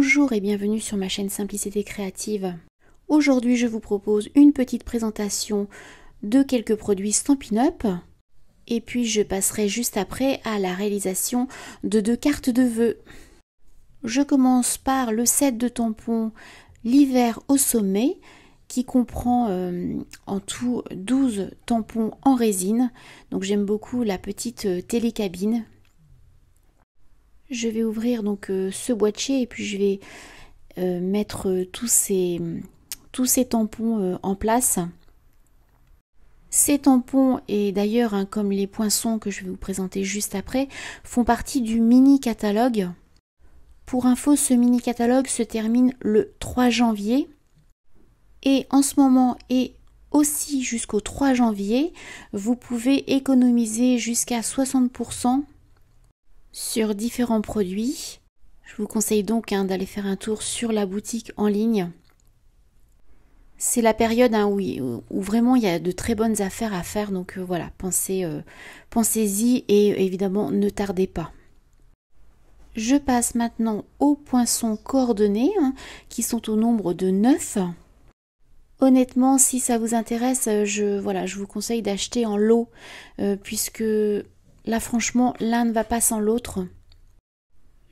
Bonjour et bienvenue sur ma chaîne Simplicité Créative. Aujourd'hui, je vous propose une petite présentation de quelques produits Stampin' Up! Et puis je passerai juste après à la réalisation de 2 cartes de vœux. Je commence par le set de tampons L'hiver au sommet qui comprend en tout 12 tampons en résine. Donc j'aime beaucoup la petite télécabine. Je vais ouvrir donc ce boîtier et puis je vais mettre tous ces tampons en place. Ces tampons, et d'ailleurs comme les poinçons que je vais vous présenter juste après, font partie du mini catalogue. Pour info, ce mini catalogue se termine le 3 janvier. Et en ce moment et aussi jusqu'au 3 janvier, vous pouvez économiser jusqu'à 60% sur différents produits. Je vous conseille donc d'aller faire un tour sur la boutique en ligne. C'est la période où vraiment il y a de très bonnes affaires à faire, donc voilà, pensez-y et évidemment ne tardez pas. Je passe maintenant aux poinçons coordonnés qui sont au nombre de 9. Honnêtement, si ça vous intéresse, je vous conseille d'acheter en lot puisque là, franchement, l'un ne va pas sans l'autre.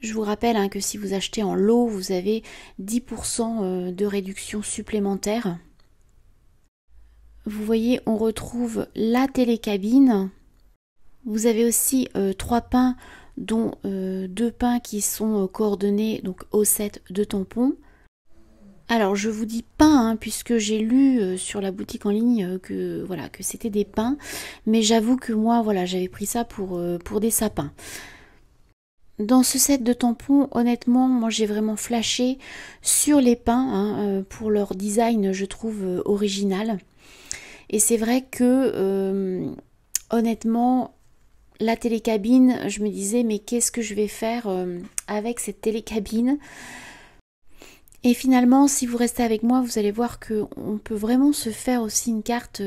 Je vous rappelle que si vous achetez en lot, vous avez 10% de réduction supplémentaire. Vous voyez, on retrouve la télécabine. Vous avez aussi 3 pins, dont 2 pins qui sont coordonnés donc au set de tampons. Alors je vous dis pain puisque j'ai lu sur la boutique en ligne que c'était des pins, mais j'avoue que moi j'avais pris ça pour des sapins. Dans ce set de tampons, honnêtement, moi j'ai vraiment flashé sur les pins pour leur design, je trouve original. Et c'est vrai que honnêtement, la télécabine, je me disais mais qu'est-ce que je vais faire avec cette télécabine ? Et finalement, si vous restez avec moi, vous allez voir qu'on peut vraiment se faire aussi une carte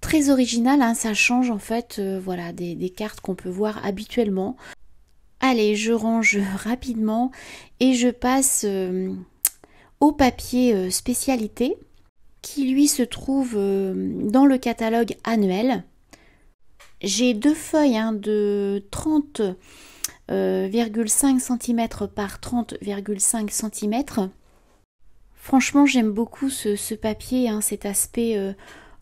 très originale. Ça change en fait des cartes qu'on peut voir habituellement. Allez, je range rapidement et je passe au papier spécialité qui lui se trouve dans le catalogue annuel. J'ai 2 feuilles de 30,5 cm par 30,5 cm. Franchement, j'aime beaucoup ce papier, cet aspect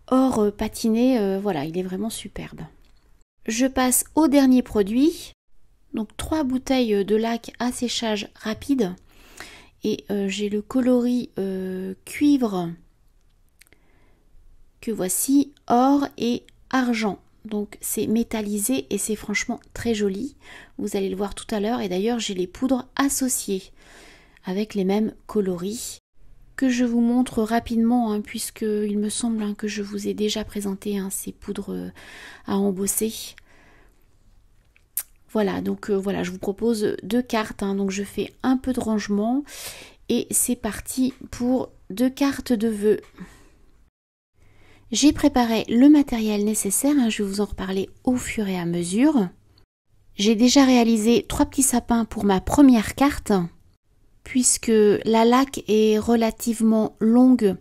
or patiné, il est vraiment superbe. Je passe au dernier produit, donc 3 bouteilles de lac à séchage rapide et j'ai le coloris cuivre que voici, or et argent. Donc c'est métallisé et c'est franchement très joli. Vous allez le voir tout à l'heure et d'ailleurs j'ai les poudres associées avec les mêmes coloris que je vous montre rapidement puisqu'il me semble que je vous ai déjà présenté ces poudres à embosser. Voilà, donc je vous propose 2 cartes, donc je fais un peu de rangement et c'est parti pour 2 cartes de vœux. J'ai préparé le matériel nécessaire, je vais vous en reparler au fur et à mesure. J'ai déjà réalisé 3 petits sapins pour ma première carte, puisque la laque est relativement longue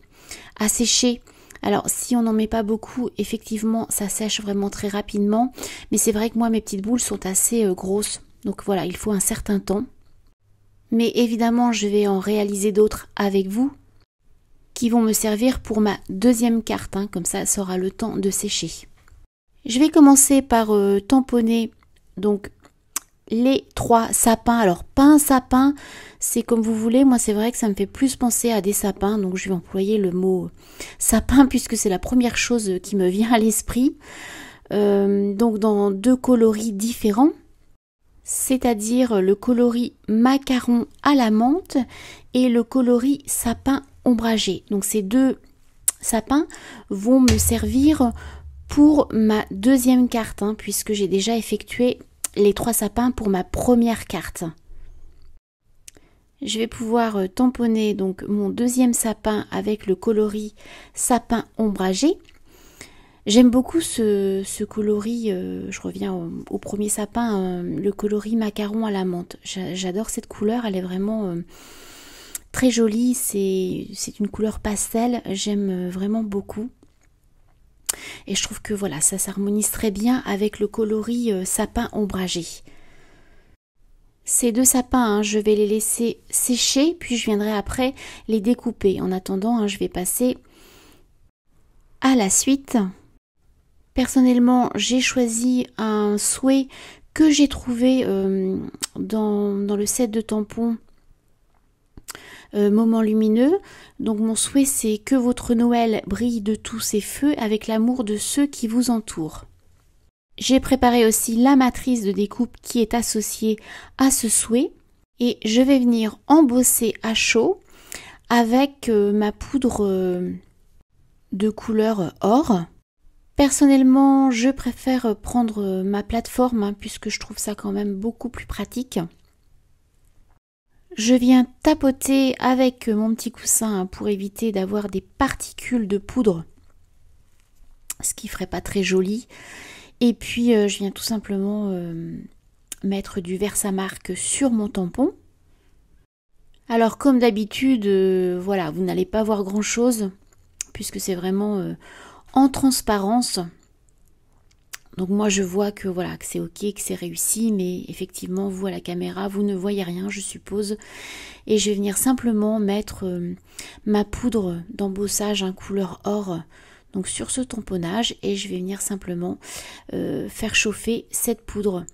à sécher. Alors si on n'en met pas beaucoup, effectivement ça sèche vraiment très rapidement, mais c'est vrai que moi mes petites boules sont assez grosses, donc voilà, il faut un certain temps. Mais évidemment je vais en réaliser d'autres avec vous, qui vont me servir pour ma deuxième carte, comme ça aura le temps de sécher. Je vais commencer par tamponner donc les 3 sapins. Alors pas un sapin, c'est comme vous voulez, moi c'est vrai que ça me fait plus penser à des sapins, donc je vais employer le mot sapin puisque c'est la première chose qui me vient à l'esprit. Donc dans 2 coloris différents, c'est-à-dire le coloris macaron à la menthe et le coloris sapin ombragé. Donc ces 2 sapins vont me servir pour ma deuxième carte, puisque j'ai déjà effectué les 3 sapins pour ma première carte. Je vais pouvoir tamponner donc mon deuxième sapin avec le coloris sapin ombragé. J'aime beaucoup ce coloris, je reviens au premier sapin, le coloris macaron à la menthe. J'adore cette couleur, elle est vraiment très jolie, c'est une couleur pastel, j'aime vraiment beaucoup. Et je trouve que voilà, ça s'harmonise très bien avec le coloris sapin ombragé. Ces deux sapins, je vais les laisser sécher, puis je viendrai après les découper. En attendant, je vais passer à la suite. Personnellement, j'ai choisi un souhait que j'ai trouvé dans le set de tampons Moment lumineux. Donc mon souhait, c'est que votre Noël brille de tous ses feux avec l'amour de ceux qui vous entourent. J'ai préparé aussi la matrice de découpe qui est associée à ce souhait et je vais venir embosser à chaud avec ma poudre de couleur or. Personnellement, je préfère prendre ma plateforme puisque je trouve ça quand même beaucoup plus pratique. Je viens tapoter avec mon petit coussin pour éviter d'avoir des particules de poudre, ce qui ferait pas très joli. Et puis je viens tout simplement mettre du Versamark sur mon tampon. Alors comme d'habitude, voilà, vous n'allez pas voir grand chose puisque c'est vraiment en transparence. Donc moi je vois que voilà, que c'est ok, que c'est réussi, mais effectivement vous à la caméra vous ne voyez rien je suppose. Et je vais venir simplement mettre ma poudre d'embossage couleur or donc sur ce tamponnage et je vais venir simplement faire chauffer cette poudre.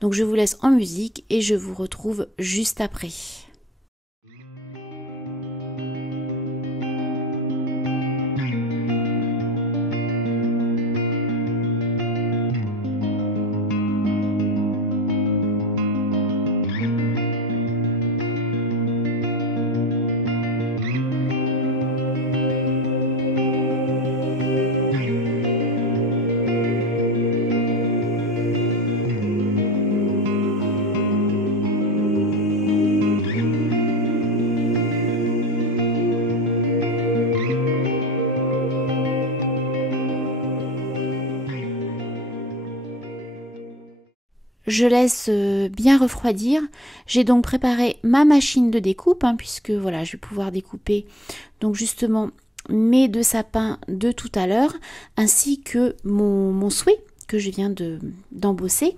Donc je vous laisse en musique et je vous retrouve juste après. Je laisse bien refroidir. J'ai donc préparé ma machine de découpe puisque voilà, je vais pouvoir découper donc justement mes deux sapins de tout à l'heure ainsi que mon souhait que je viens d'embosser.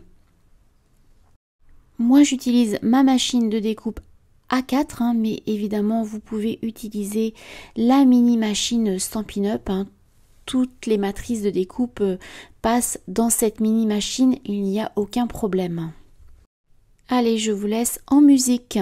Moi j'utilise ma machine de découpe A4 mais évidemment vous pouvez utiliser la mini machine Stampin' Up. Toutes les matrices de découpe passent dans cette mini machine, il n'y a aucun problème. Allez, je vous laisse en musique.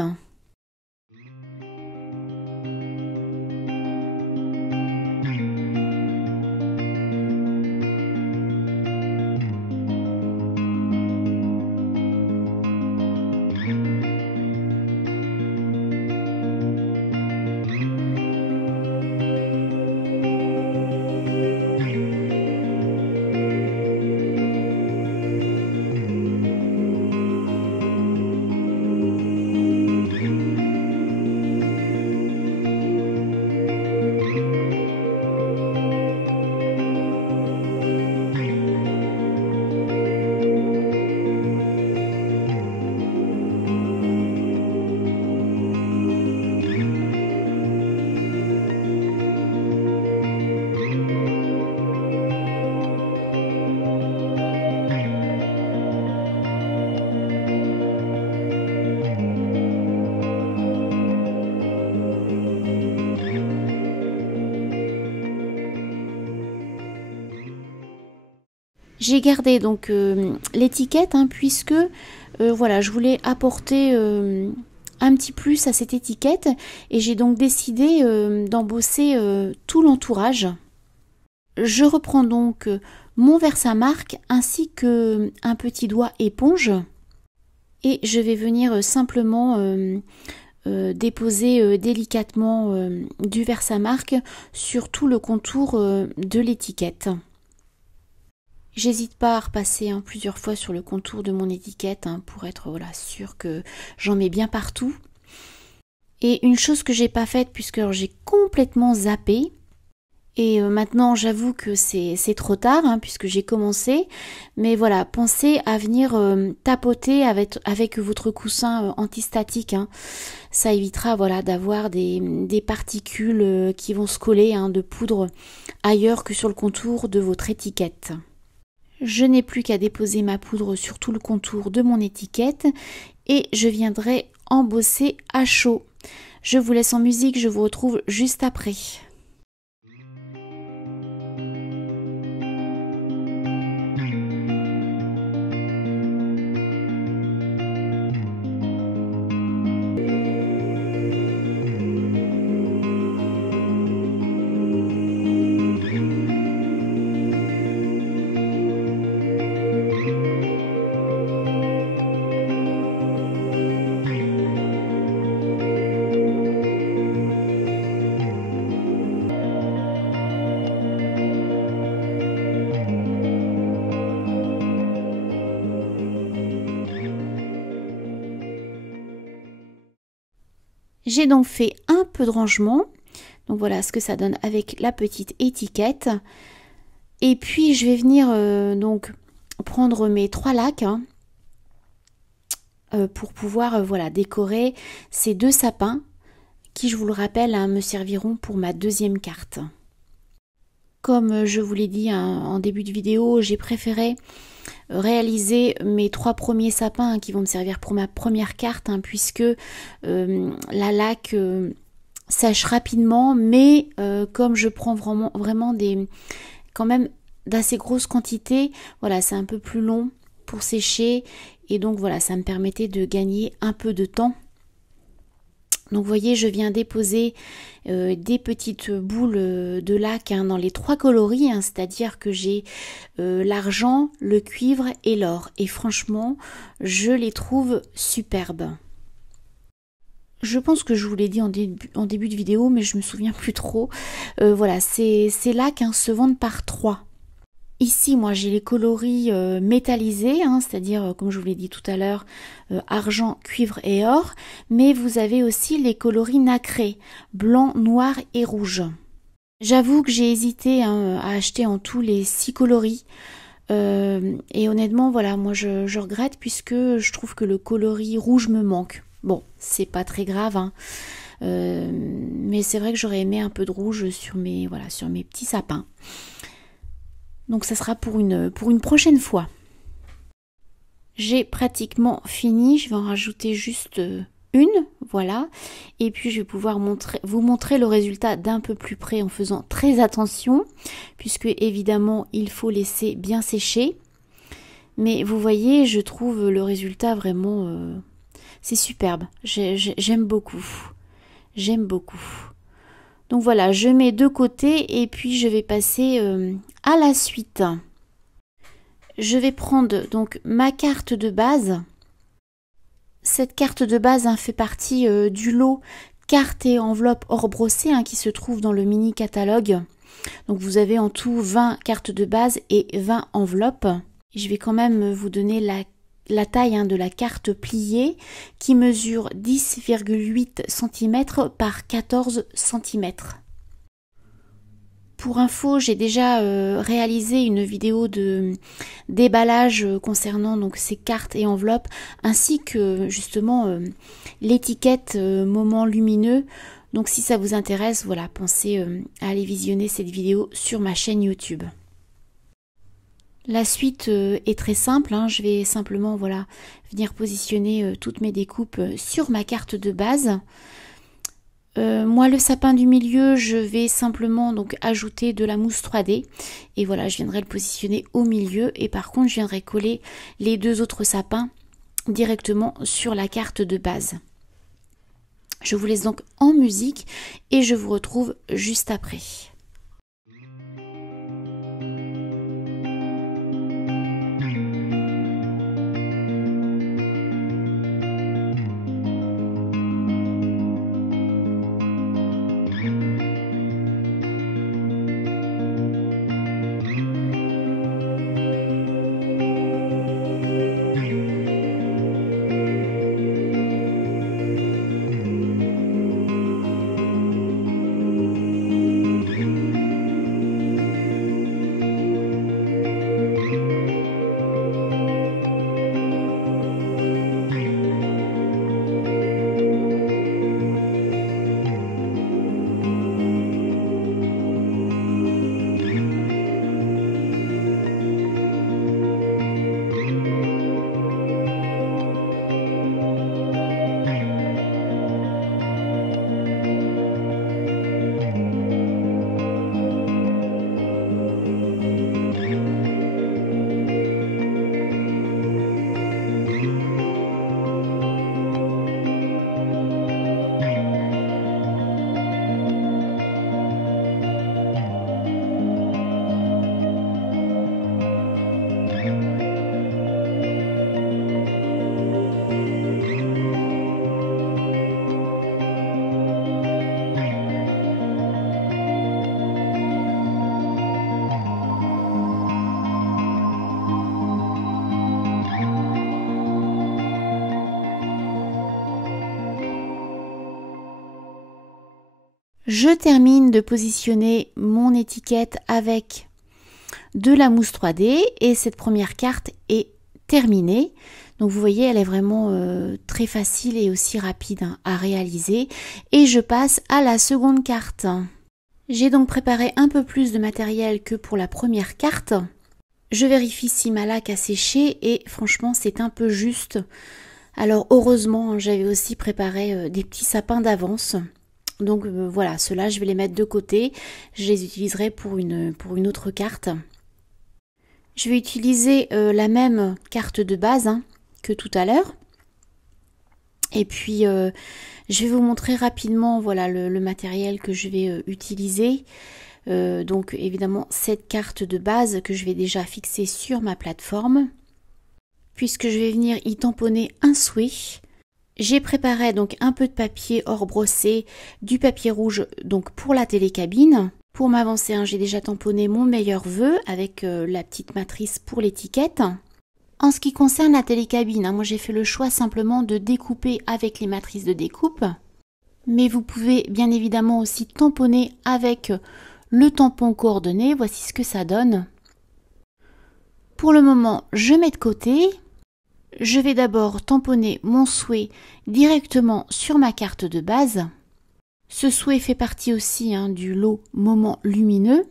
J'ai gardé donc l'étiquette puisque voilà, je voulais apporter un petit plus à cette étiquette et j'ai donc décidé d'embosser tout l'entourage. Je reprends donc mon Versamark ainsi que un petit doigt éponge et je vais venir simplement déposer délicatement du Versamark sur tout le contour de l'étiquette. J'hésite pas à repasser plusieurs fois sur le contour de mon étiquette pour être sûr que j'en mets bien partout. Et une chose que j'ai pas faite puisque j'ai complètement zappé, Et maintenant, j'avoue que c'est trop tard, hein, puisque j'ai commencé. Mais voilà, pensez à venir tapoter avec votre coussin antistatique. Hein. Ça évitera voilà, d'avoir des particules qui vont se coller hein, de poudre ailleurs que sur le contour de votre étiquette. Je n'ai plus qu'à déposer ma poudre sur tout le contour de mon étiquette et je viendrai embosser à chaud. Je vous laisse en musique, je vous retrouve juste après. J'ai donc fait un peu de rangement. Donc voilà ce que ça donne avec la petite étiquette. Et puis je vais venir donc prendre mes 3 lacs hein, pour pouvoir voilà, décorer ces 2 sapins qui, je vous le rappelle, hein, me serviront pour ma deuxième carte. Comme je vous l'ai dit hein, en début de vidéo, j'ai préféré réaliser mes 3 premiers sapins hein, qui vont me servir pour ma première carte hein, puisque la laque sèche rapidement, mais comme je prends vraiment quand même d'assez grosses quantités, voilà, c'est un peu plus long pour sécher et donc voilà, ça me permettait de gagner un peu de temps. Donc vous voyez, je viens déposer des petites boules de laque hein, dans les 3 coloris, hein, c'est-à-dire que j'ai l'argent, le cuivre et l'or. Et franchement, je les trouve superbes. Je pense que je vous l'ai dit en début de vidéo, mais je me souviens plus trop. Voilà, ces laques hein, se vendent par 3. Ici, moi, j'ai les coloris métallisés, hein, c'est-à-dire, comme je vous l'ai dit tout à l'heure, argent, cuivre et or. Mais vous avez aussi les coloris nacrés, blanc, noir et rouge. J'avoue que j'ai hésité hein, à acheter en tout les 6 coloris. Et honnêtement, voilà, moi, je regrette puisque je trouve que le coloris rouge me manque. Bon, c'est pas très grave, hein. Mais c'est vrai que j'aurais aimé un peu de rouge sur mes petits sapins. Donc ça sera pour une prochaine fois. J'ai pratiquement fini, je vais en rajouter juste une, voilà. Et puis je vais pouvoir vous montrer le résultat d'un peu plus près en faisant très attention, puisque évidemment il faut laisser bien sécher. Mais vous voyez, je trouve le résultat vraiment, c'est superbe, j'aime beaucoup. J'aime beaucoup. Donc voilà, je mets de côté et puis je vais passer à la suite. Je vais prendre donc ma carte de base. Cette carte de base hein, fait partie du lot carte et enveloppe hors brossée hein, qui se trouve dans le mini catalogue. Donc vous avez en tout 20 cartes de base et 20 enveloppes. Je vais quand même vous donner la taille hein, de la carte pliée qui mesure 10,8 cm par 14 cm. Pour info, j'ai déjà réalisé une vidéo déballage concernant donc ces cartes et enveloppes ainsi que justement l'étiquette moment lumineux. Donc si ça vous intéresse, voilà, pensez à aller visionner cette vidéo sur ma chaîne YouTube. La suite est très simple, hein. Je vais simplement voilà, venir positionner toutes mes découpes sur ma carte de base. Moi le sapin du milieu, je vais simplement donc ajouter de la mousse 3D et voilà, je viendrai le positionner au milieu et par contre je viendrai coller les 2 autres sapins directement sur la carte de base. Je vous laisse donc en musique et je vous retrouve juste après. Je termine de positionner mon étiquette avec de la mousse 3D et cette première carte est terminée. Donc vous voyez, elle est vraiment très facile et aussi rapide à réaliser. Et je passe à la seconde carte. J'ai donc préparé un peu plus de matériel que pour la première carte. Je vérifie si ma laque a séché et franchement c'est un peu juste. Alors heureusement, j'avais aussi préparé des petits sapins d'avance. Donc voilà, ceux-là je vais les mettre de côté. Je les utiliserai pour une autre carte. Je vais utiliser la même carte de base que tout à l'heure. Et puis je vais vous montrer rapidement voilà, le matériel que je vais utiliser. Donc évidemment cette carte de base que je vais déjà fixer sur ma plateforme. Puisque je vais venir y tamponner un souhait. J'ai préparé donc un peu de papier hors brossé, du papier rouge donc pour la télécabine. Pour m'avancer, j'ai déjà tamponné mon meilleur vœu avec la petite matrice pour l'étiquette. En ce qui concerne la télécabine, moi j'ai fait le choix simplement de découper avec les matrices de découpe. Mais vous pouvez bien évidemment aussi tamponner avec le tampon coordonné. Voici ce que ça donne. Pour le moment, je mets de côté. Je vais d'abord tamponner mon souhait directement sur ma carte de base. Ce souhait fait partie aussi du lot Moment lumineux.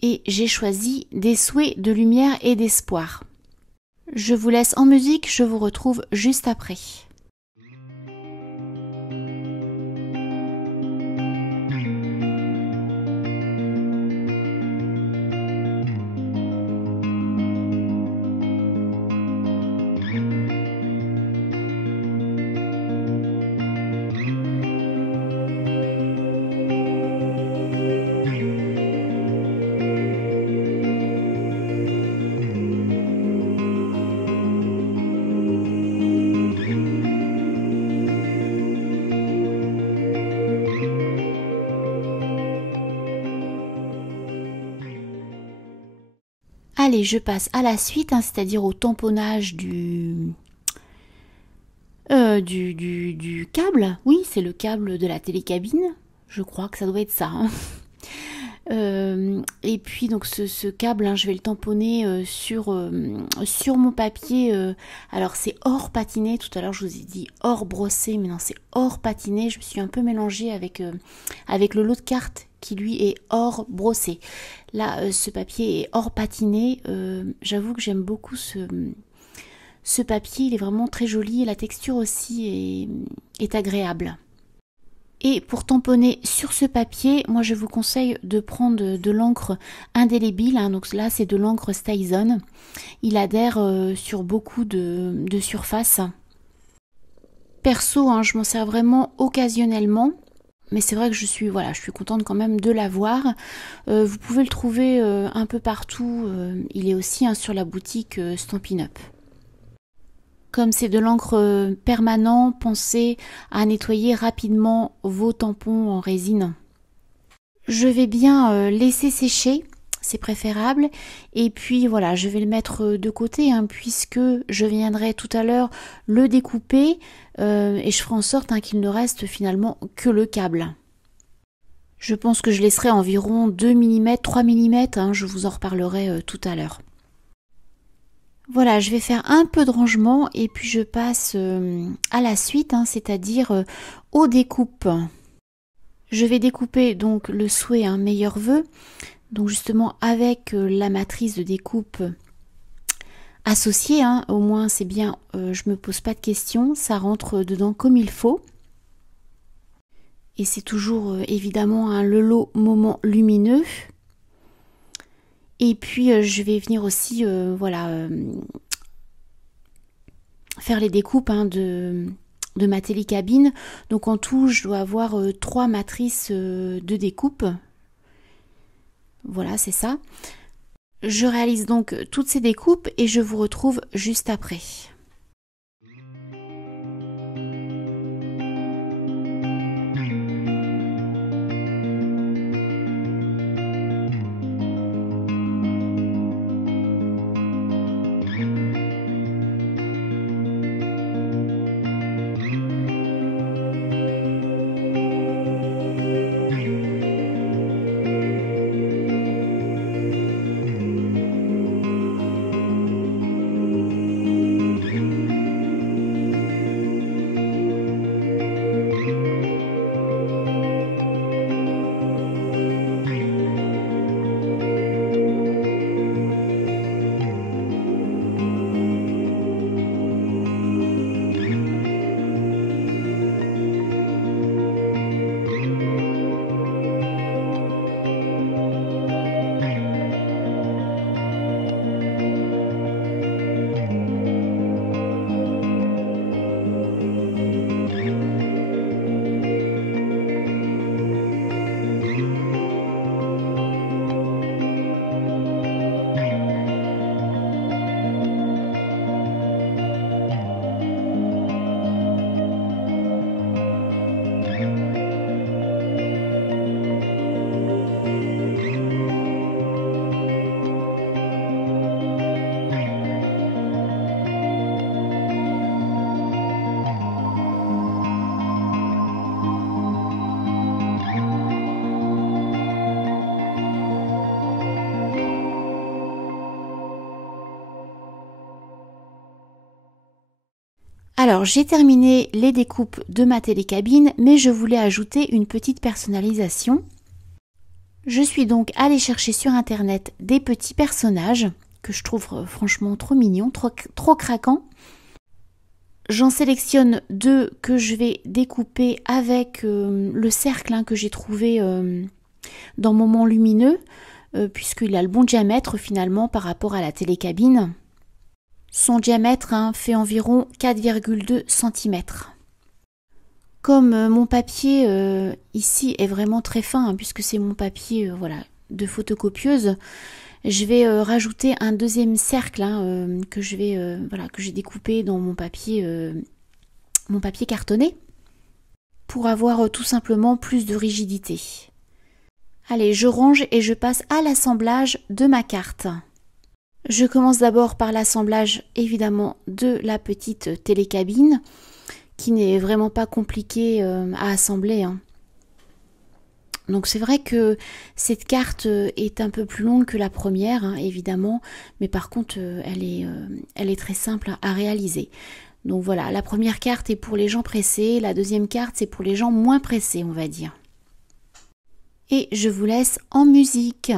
Et j'ai choisi des souhaits de lumière et d'espoir. Je vous laisse en musique, je vous retrouve juste après. Allez, je passe à la suite, c'est-à-dire au tamponnage du câble. Oui, c'est le câble de la télécabine. Je crois que ça doit être ça. Et puis donc ce câble, je vais le tamponner sur mon papier. Alors c'est hors patiné. Tout à l'heure je vous ai dit hors brossé, mais non c'est hors patiné. Je me suis un peu mélangée avec le lot de cartes qui lui est hors brossé. Là ce papier est hors patiné. J'avoue que j'aime beaucoup ce papier. Il est vraiment très joli et la texture aussi est agréable. Et pour tamponner sur ce papier, moi je vous conseille de prendre de l'encre indélébile. Donc là c'est de l'encre Stazone. Il adhère sur beaucoup de surfaces. Perso, je m'en sers vraiment occasionnellement. Mais c'est vrai que je suis contente quand même de l'avoir. Vous pouvez le trouver un peu partout. Il est aussi sur la boutique Stampin' Up. Comme c'est de l'encre permanent, pensez à nettoyer rapidement vos tampons en résine. Je vais bien laisser sécher, c'est préférable. Et puis voilà, je vais le mettre de côté puisque je viendrai tout à l'heure le découper et je ferai en sorte qu'il ne reste finalement que le câble. Je pense que je laisserai environ 2 mm, 3 mm, je vous en reparlerai tout à l'heure. Voilà, je vais faire un peu de rangement et puis je passe à la suite, c'est-à-dire aux découpes. Je vais découper donc le souhait meilleur vœu, donc justement avec la matrice de découpe associée, au moins c'est bien, je me pose pas de questions, ça rentre dedans comme il faut. Et c'est toujours évidemment le lot Moment lumineux. Et puis je vais venir aussi faire les découpes de ma télécabine. Donc en tout je dois avoir 3 matrices de découpe. Voilà, c'est ça. Je réalise donc toutes ces découpes et je vous retrouve juste après. Alors j'ai terminé les découpes de ma télécabine, mais je voulais ajouter une petite personnalisation. Je suis donc allée chercher sur internet des petits personnages que je trouve franchement trop mignons, trop craquants. J'en sélectionne 2 que je vais découper avec le cercle que j'ai trouvé dans Moment Lumineux, puisqu'il a le bon diamètre finalement par rapport à la télécabine. Son diamètre fait environ 4,2 cm. Comme mon papier ici est vraiment très fin, puisque c'est mon papier de photocopieuse, je vais rajouter un deuxième cercle que j'ai découpé dans mon papier cartonné pour avoir tout simplement plus de rigidité. Allez, je range et je passe à l'assemblage de ma carte. Je commence d'abord par l'assemblage évidemment de la petite télécabine qui n'est vraiment pas compliqué à assembler. Donc c'est vrai que cette carte est un peu plus longue que la première, évidemment, mais par contre elle est très simple à réaliser. Donc voilà, la première carte est pour les gens pressés, la deuxième carte c'est pour les gens moins pressés, on va dire. Et je vous laisse en musique.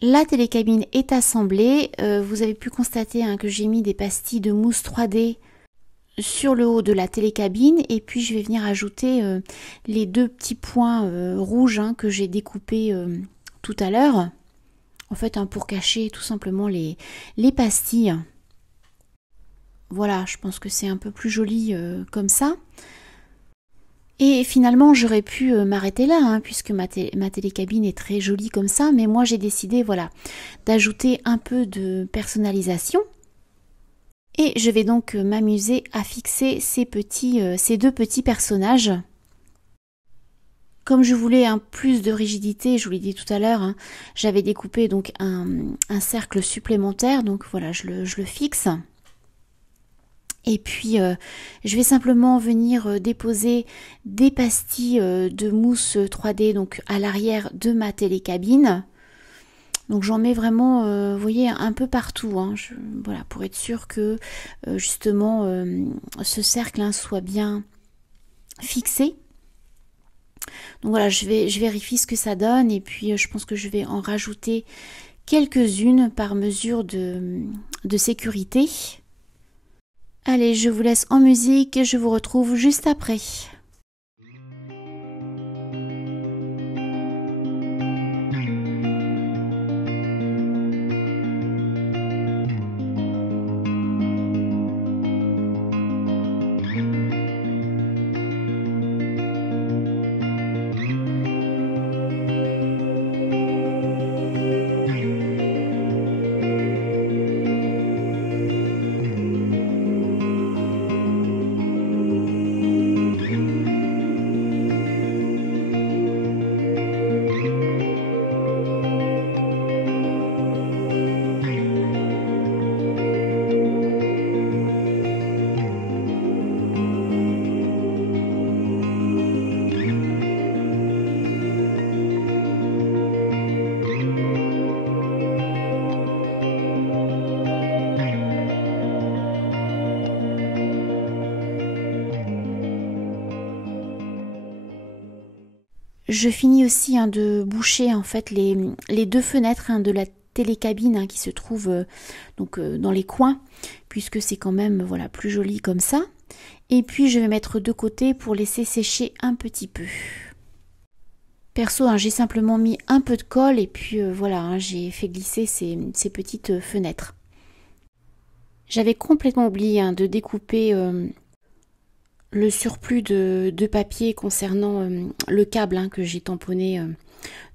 La télécabine est assemblée. Vous avez pu constater que j'ai mis des pastilles de mousse 3D sur le haut de la télécabine et puis je vais venir ajouter les 2 petits points rouges que j'ai découpés tout à l'heure. En fait, pour cacher tout simplement les pastilles. Voilà, je pense que c'est un peu plus joli comme ça. Et finalement, j'aurais pu m'arrêter là, puisque ma télécabine est très jolie comme ça, mais moi j'ai décidé d'ajouter un peu de personnalisation. Et je vais donc m'amuser à fixer ces 2 petits personnages. Comme je voulais plus de rigidité, je vous l'ai dit tout à l'heure, j'avais découpé donc un cercle supplémentaire, donc voilà, je le fixe. Et puis, je vais simplement venir déposer des pastilles de mousse 3D donc à l'arrière de ma télécabine. Donc, j'en mets vraiment, vous voyez, un peu partout. Voilà, pour être sûr que, justement, ce cercle soit bien fixé. Donc voilà, je vérifie ce que ça donne. Et puis, je pense que je vais en rajouter quelques-unes par mesure de sécurité. Allez, je vous laisse en musique et je vous retrouve juste après. Je finis aussi de boucher en fait les 2 fenêtres de la télécabine hein, qui se trouve donc dans les coins, puisque c'est quand même voilà plus joli comme ça. Et puis je vais mettre de côté pour laisser sécher un petit peu. Perso, hein, j'ai simplement mis un peu de colle et puis voilà, hein, j'ai fait glisser ces petites fenêtres. J'avais complètement oublié hein, de découper le surplus de papier concernant le câble hein, que j'ai tamponné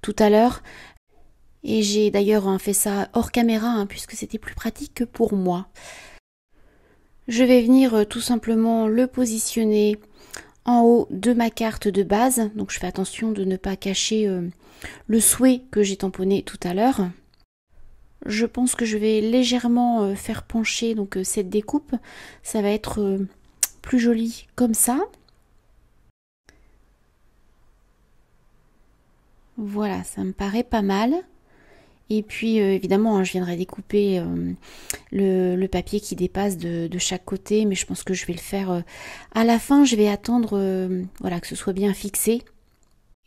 tout à l'heure. Et j'ai d'ailleurs hein, fait ça hors caméra hein, puisque c'était plus pratique que pour moi. Je vais venir tout simplement le positionner en haut de ma carte de base. Donc je fais attention de ne pas cacher le souhait que j'ai tamponné tout à l'heure. Je pense que je vais légèrement faire pencher donc cette découpe. Ça va être plus joli comme ça. Voilà, ça me paraît pas mal. Et puis évidemment, hein, je viendrai découper le papier qui dépasse de chaque côté, mais je pense que je vais le faire à la fin. Je vais attendre voilà, que ce soit bien fixé.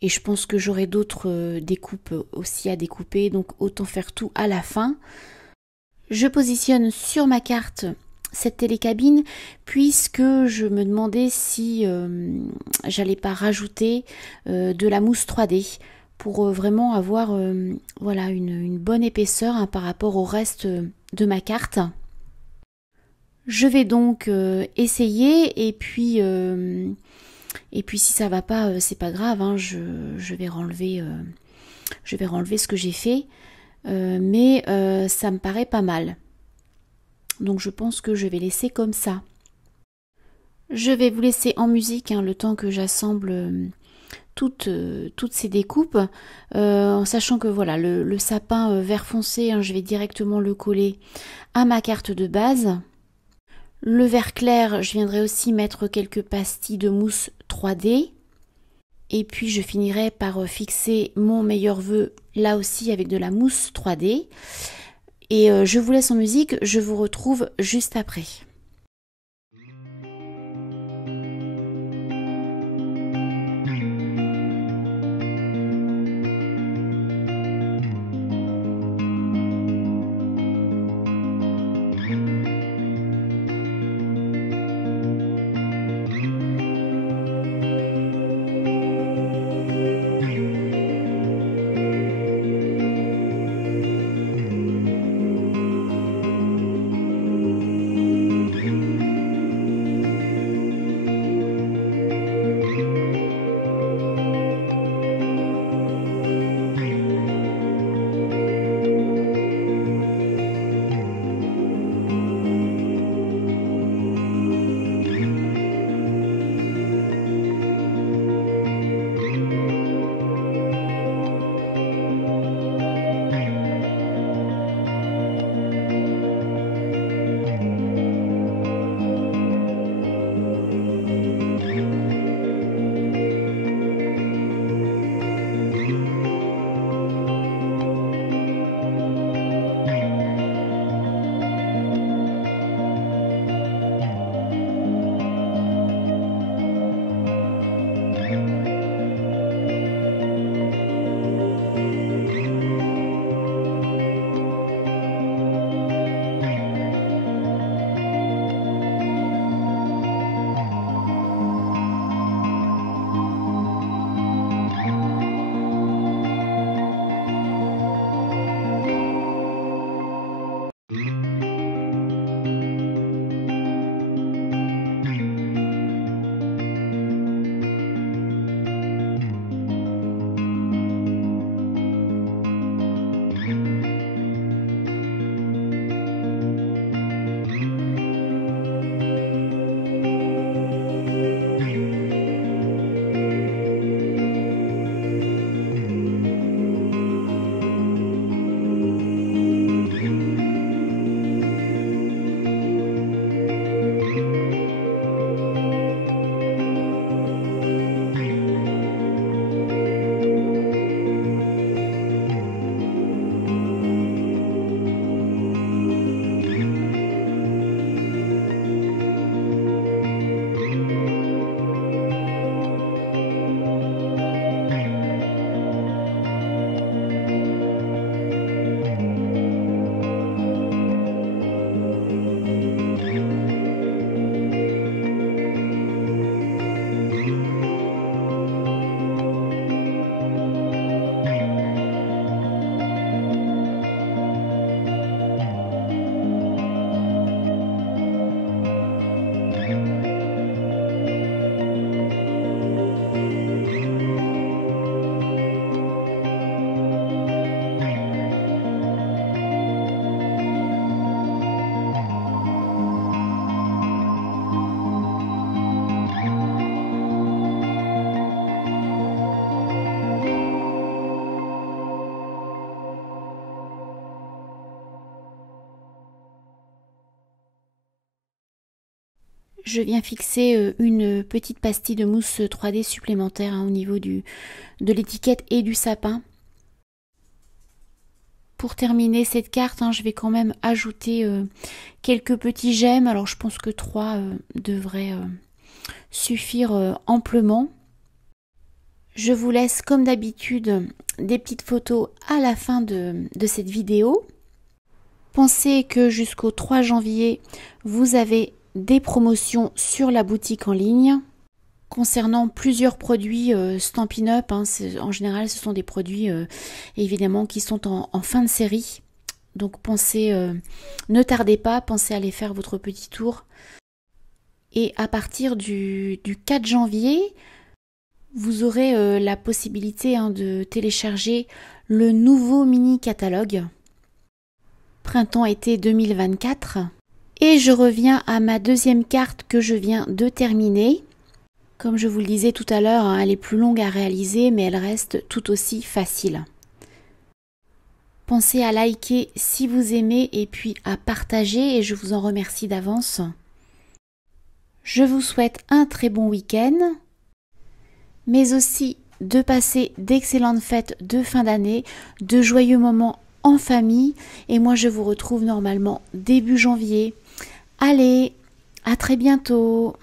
Et je pense que j'aurai d'autres découpes aussi à découper, donc autant faire tout à la fin. Je positionne sur ma carte cette télécabine puisque je me demandais si j'allais pas rajouter de la mousse 3D pour vraiment avoir voilà une bonne épaisseur hein, par rapport au reste de ma carte. Je vais donc essayer et puis si ça va pas c'est pas grave hein, je vais renlever ce que j'ai fait mais ça me paraît pas mal. Donc je pense que je vais laisser comme ça. Je vais vous laisser en musique hein, le temps que j'assemble toutes ces découpes, en sachant que voilà le sapin vert foncé, hein, je vais directement le coller à ma carte de base. Le vert clair, je viendrai aussi mettre quelques pastilles de mousse 3D. Et puis je finirai par fixer mon meilleur vœu là aussi avec de la mousse 3D. Et je vous laisse en musique, je vous retrouve juste après. je viens fixer une petite pastille de mousse 3D supplémentaire au niveau de l'étiquette et du sapin. Pour terminer cette carte, je vais quand même ajouter quelques petits gemmes. Alors je pense que 3 devraient suffire amplement. Je vous laisse comme d'habitude des petites photos à la fin de cette vidéo. Pensez que jusqu'au 3 janvier, vous avez des promotions sur la boutique en ligne. Concernant plusieurs produits Stampin' Up, en général ce sont des produits évidemment qui sont en fin de série. Donc pensez, ne tardez pas, pensez à aller faire votre petit tour. Et à partir du 4 janvier, vous aurez la possibilité de télécharger le nouveau mini catalogue Printemps-été 2024. Et je reviens à ma deuxième carte que je viens de terminer. Comme je vous le disais tout à l'heure, elle est plus longue à réaliser, mais elle reste tout aussi facile. Pensez à liker si vous aimez et puis à partager et je vous en remercie d'avance. Je vous souhaite un très bon week-end, mais aussi de passer d'excellentes fêtes de fin d'année, de joyeux moments en famille et moi je vous retrouve normalement début janvier. Allez, à très bientôt!